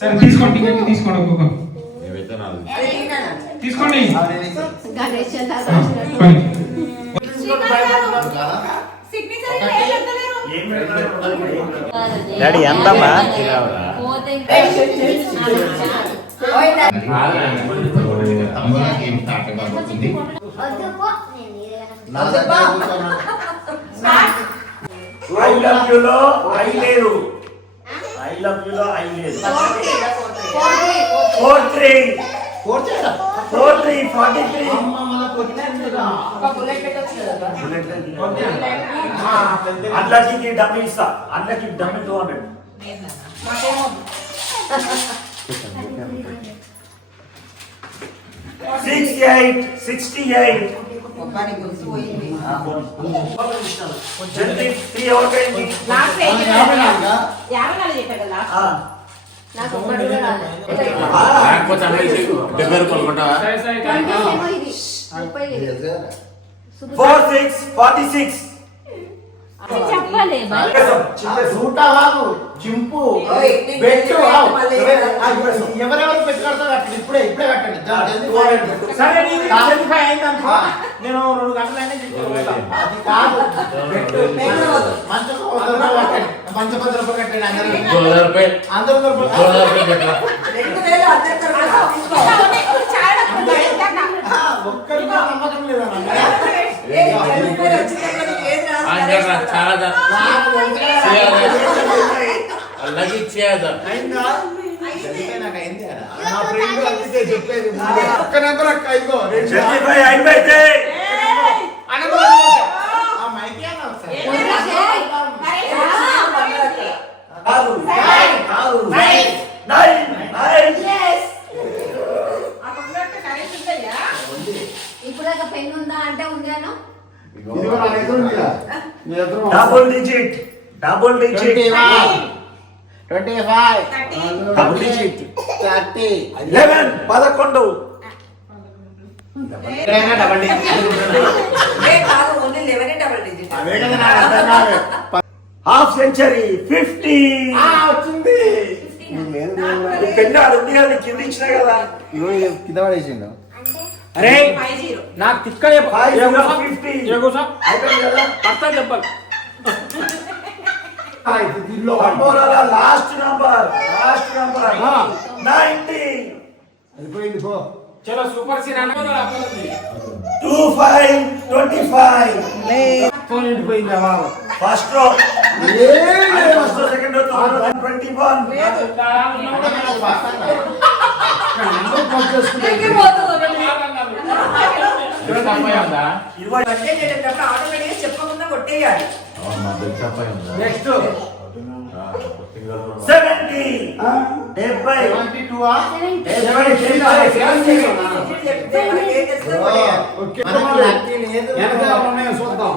సరే తీసుకోండి తీసుకోండి ఒక్కొక్క తీసుకోండి డాడీ ఎంతమ్మా ఐ లవ్ యు లో ఐ లేదు ఐ లవ్ యు లో ఐ లేదు 43 అట్లకి డబ్బు ఇస్తా అట్లకి డబ్బు 200 68 జల్దీ 3 అవర్ అయింది లాస్ట్ 54 చెప్పాడు లాస్ట్ నాకు ఒక్కడు కూడా రాలేదు లేకపోతే అమ్మాయి దగ్గర కొనుక్కుంటావా 46 చెప్పాలి చింపు పెట్టు ఎవరెవరు పెట్టుకుంటారు అట్లా ఇప్పుడే కట్టండి సరే 75 అయింది అనుకో నేను 2 గంటలైనా అది కాదు మంచి 10 రూపాయలు కట్టండి అందరూ ఒక్కరికి నమ్మకం లేదన్నా చాలా ఇచ్చేదా చెప్పేది ఒక్క నెంబర్ అక్క ఇగో ఇప్పుడు పెన్ ఉందా అంటే ఉంది అను double digit 25 double digit 30 11 half century 50 వచ్చింది పెన్నాడు ఉంది కదా కింద ఇచ్చినా కదా కింద పడేసిండు అరే నాకు తిక్కలే 50 చెప్పాలి లాస్ట్ నంబర్ 90 అయిపోయింది పో చలో సూపర్ సీన్ అన్న 25 ఫోన్ ఎండిపోయింది బాబు ఫస్ట్ రో సెకండ్ రో 21 చెప్పకుండా కొట్టేయాలి నెక్స్ట్ 70 చూద్దాం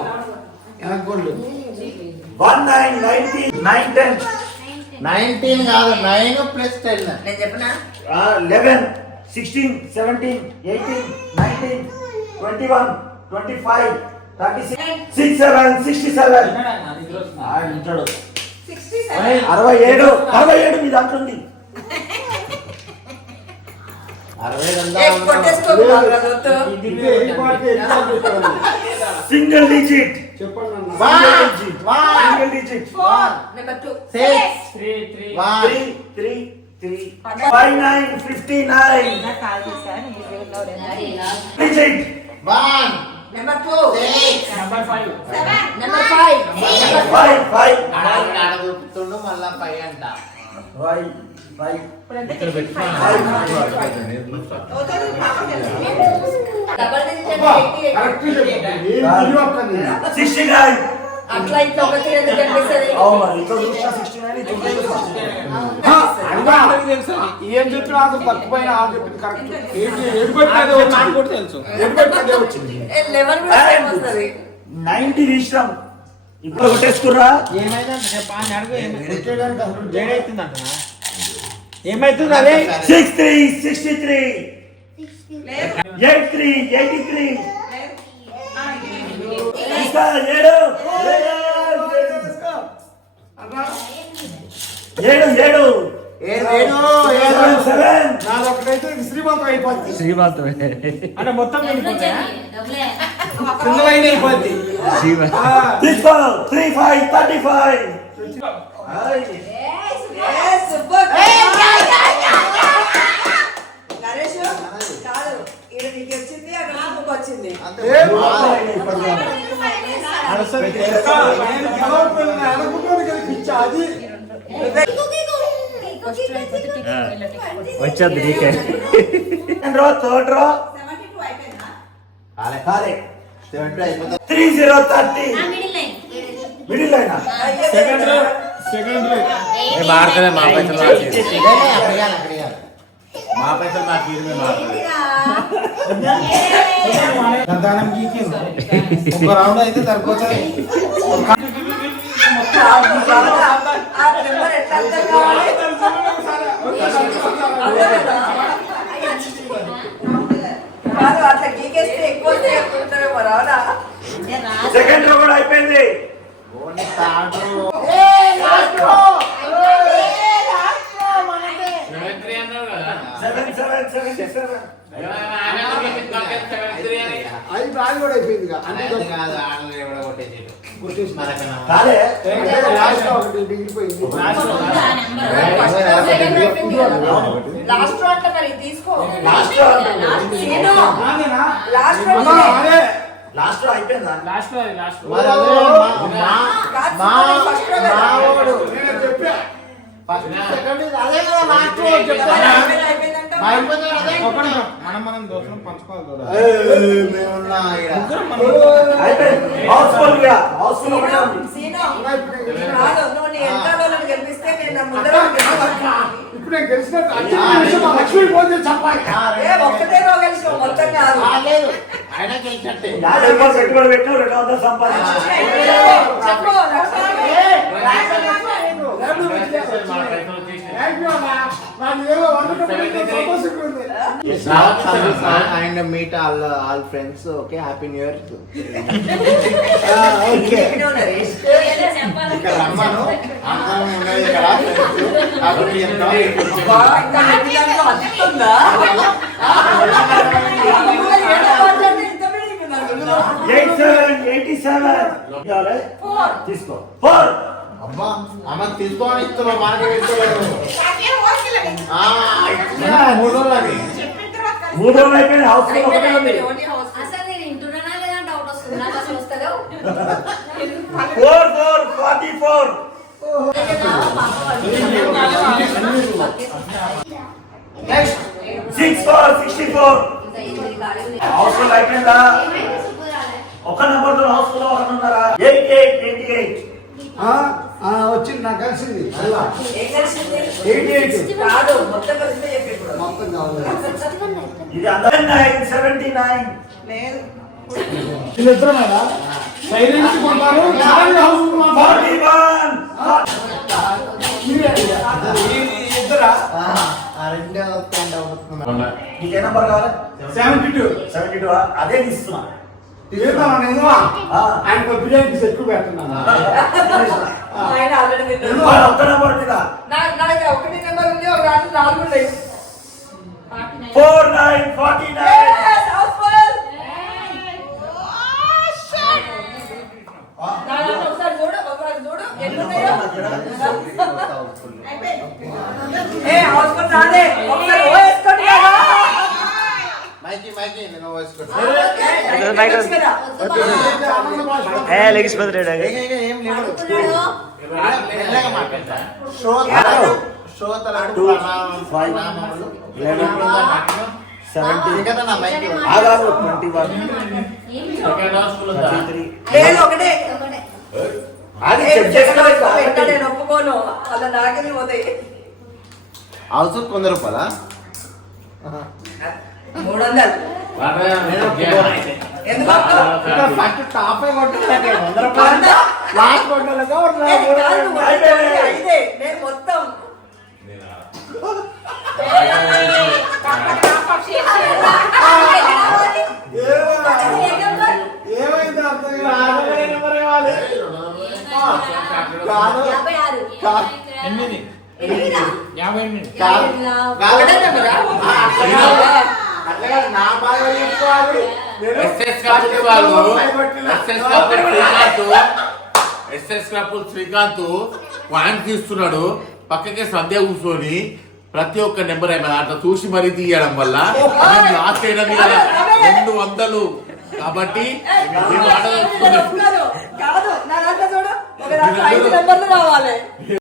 19 కాదు 9 ప్లస్ 10 నేను చెప్పనా 11 16 17 18 19 21 25 36 67 ఉంటాడు 67 మీ దాంట్లో ఉంది 60 సింగిల్ డిజిట్ చెప్పండి single digit number 2 3 59 59 digit 1 number 2 number 5 number 5 ఆడ చూపుతుండు మళ్ళా 5 అంట అట్లా ఇట్లా ఒకటి రెండు కనిపిస్తుంది ఏం చెప్పి నాకు తక్కువైన చెప్పింది కరెక్ట్ తెలుసు 90 తీసినాం ఇప్పుడు కొట్టేసుకుర్రా ఏమైందంటే చెప్పా అని అడుగు ఏమైతుందంట ఏమైతుంది అదే 63 63 83 83 ఇంకా 7 నాదొక్కడైతే శ్రీమంతం అయిపోద్ది అంటే మొత్తం వెళ్ళిపోతాయా కిందలైన అయిపోద్ది తీసుకో 35 35 నరేష్ కాదు ఇక్కడ నీకు వచ్చింది అక్కడ నాకు వచ్చింది వచ్చేది నీకే third row 3030 middle line second మారుతుంది మా పైసలు మా పైసలు మాకు ఇది మేము మారుతుంది దానం గీకి ఒక రౌండ్ అయితే సరిపోతుంది కాదు అట్లా గీకేస్తే ఎక్కువ చెప్తుంటారేమో రాదా సెకండ్ రో కూడా అయిపోయింది లాస్ట్ అట్లా మరి తీసుకో లాస్ట్ లో అయిపోయిందా మనం దోషం పంచుకోవాలి గెలిపిస్తే నేను ముందర ఇప్పుడు నేను గెలిచినట్టు లక్ష్మీ ఫోన్ చేసి చెప్పాలి ఒక్కటే రో గెలిచిన మొత్తం కాదు పెట్టుబడి పెట్టు 200 సంపాదించు చెప్పు and meet all friends. Okay, happy new year. Okay ఇక్కడ రమ్మను అందరం ఉన్నది ఇక్కడ అప్పుడు చెప్తాం 87 తీసుకో 4 అబ్బా అమ్మ తీసుకోని ఇస్తున్నా మనకి ఇస్తలేదు మూడు రోజులు అయిపోయింది హౌస్ ఒకటే ఉంది అసలు నేను ఇంటున్నానా లేదా డౌట్ వస్తుంది నాకు అసలు వస్తలేవు 64 హౌస్ అయిపోయిందా ఒక నెంబర్ తో హౌస్ లో ఉన్నారా 88 వచ్చింది నాకు కలిసింది ఏం కలిసింది 88 కాదు మొత్తం కలిస్తే చెప్పి ఇప్పుడు మొత్తం కావాలి ఇది అందరూ 79 లేదు వీళ్ళిద్దరమేనా సైలెంట్ కొంటారు 41 ఇద్దరా రెండే వస్తాయండి అవుతున్నా నీకు ఏ నెంబర్ కావాలి 72 అదే ఇస్తున్నా ఆయన బిర్యానీ ఎక్కువ పెడుతున్నాను ఆయన ఆల్రెడీ తిన్నాడు ఒక్క నెంబర్ ఉందిగా నాకు ఒకటి నెంబర్ ఉంది ఒక రాత్రి 4 ఉన్నాయి 49 ఒకసారి చూడు ఎన్ని ఉన్నాయో ఏ హౌస్ఫుల్ రాదే ఒకసారి ఓ వేసుకోండి కదా మైకి నేను వేసుకుంటా ఏం లేదు శ్రోతలకు ప్రణామములు 70 కదా నా మైకి ఆగారు 21 లేదు ఒకటే అది చెక్ చేసుకోవాలి పెట్టా నేను ఒప్పుకోను అలా నాకెళ్ళి పోతాయి హౌస్ 100 రూపాయలా 300 ఎందుకు ఫస్ట్ టాప్ కొట్టాలంటే 100 రూపాయలు లాస్ట్ కొట్టాలగా నేను మొత్తం కాదు 56. కాదు. 8 ఎనిమిదా? 58 కాదు. ఒకటే నెంబరా? అట్లా కాదు, నా బాధ చెప్పుకోవాలి. నేను ఎస్ఎస్ కపుల్ వాళ్ళు ఎస్ఎస్ కపుల్ శ్రీకాంత్ పాయింట్ తీస్తున్నాడు, పక్కకే సంధ్య కూర్చొని ప్రతి ఒక్క నెంబర్ ఏమైనా అట్లా చూసి మరీ తీయడం వల్ల మేము లాస్ట్ చేయడం 200. కాబట్టి మేము ఆడదలుచుకున్నాం. కాదు నా దాంట్లో చూడు ఒక 5 నెంబర్లు రావాలి.